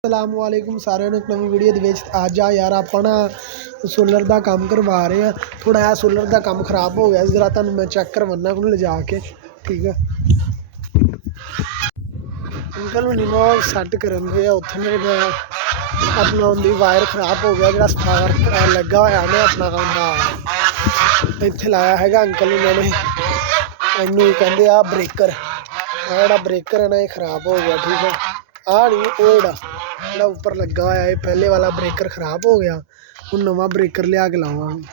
असलामुअलैकुम सारे ने एक नवी वीडियो दे विच अज यार आप ना सोलर का काम करवा रहे हैं। थोड़ा जिहा सोलर का काम खराब हो गया, जरा तुहानूं मैं चैक करवाना ले जाके। ठीक है अंकल हुणी मैं सैट करन दे उत्थे मेरे अपना उनकी वायर खराब हो गया, जो स्पार्क लगा होया ना अपना काम इत्थे लाया है अंकल उन्होंने इनू कहते आ ब्रेकर, आ ब्रेकर है ना ये खराब हो गया। ठीक है आ नहीं वो जो उपर लगा हुआ है पहले वाला ब्रेकर खराब हो गया, हूँ नवा ब्रेकर लिया के लावांगे।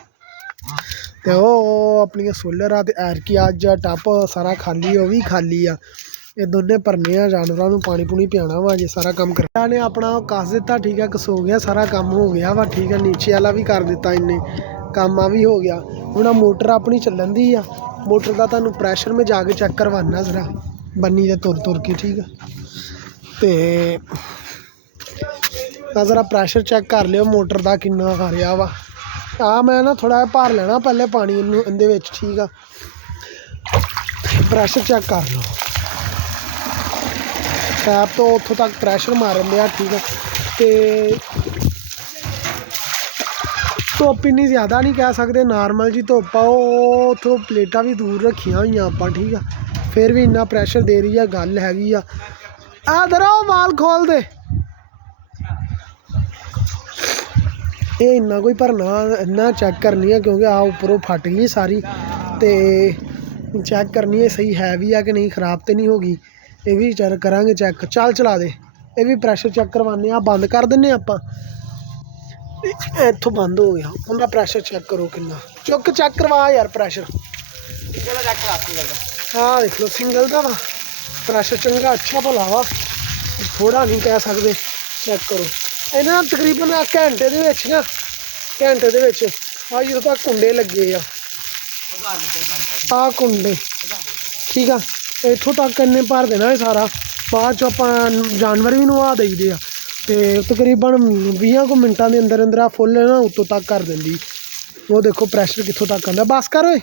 तो वो अपनी सोलर आ एरकी अज टप सारा खाली वो भी खाली आ, ये दोनों भरने आ जानवरों को पानी पूनी पियाना वा जे सारा काम कर ने अपना कस दिता। ठीक है कसो गया सारा काम हो गया वा। ठीक है नीचे वाला भी कर दिता इन्हें काम आ भी हो गया। हूँ मोटर अपनी चलन दी आ, मोटर का तुहानूं प्रैशर में जाके चैक करवाना जरा बन्नी दे तुर तुर के। ठीक है तो जरा प्रैशर चैक कर लियो मोटर का किन्ना आ रहा वा। आ मैं ना थोड़ा भर लेना पहले पानी इहदे विच। ठीक है प्रैशर चैक कर लो, पैप तो उत्थों तक प्रैशर मारन दिया। ठीक है तो धुप्प इन्नी ज़्यादा नहीं कह सकते, नॉर्मल जी धुप्प आ, उत्थों प्लेटां भी दूर रखियां हुई आपां। ठीक है फिर भी इन्ना प्रैशर दे रही है, गल हैगी आ। इधर आओ वाल खोल दे, ये इन्ना कोई भरना इन्ना चैक करनी है क्योंकि आ उपरों फट गई सारी, तो चैक करनी है सही है भी है कि नहीं, खराब तो नहीं होगी। ये भी चल करांगे चैक, चल चला दे ये भी प्रैशर चैक करवाने आ। बंद कर दिन्ने आपां, इत्थों बंद हो गया। उनका प्रैशर चैक करो किन्ना, चुक चैक करवा यार प्रैशर। हाँ देख लो सिंगल का वा प्रैशर चंगा अच्छा भला वा, थोड़ा नहीं कह सकते। चैक करो इन्हां तकरीबन घंटे दे विच ना घंटे दे विच आ जिद्दों तक कुंडे लगे आ कुंडे। ठीक है इत्थों तक इन्ने भर देना है सारा, बाद चों आपां जानवर भी नवा देईदे आ। ते तकरीबन 20 मिनटां के अंदर अंदर आ फुल ना उत्तों तक कर देंदी। वो देखो प्रैशर कित्थों तक आंदा। बस कर ओए।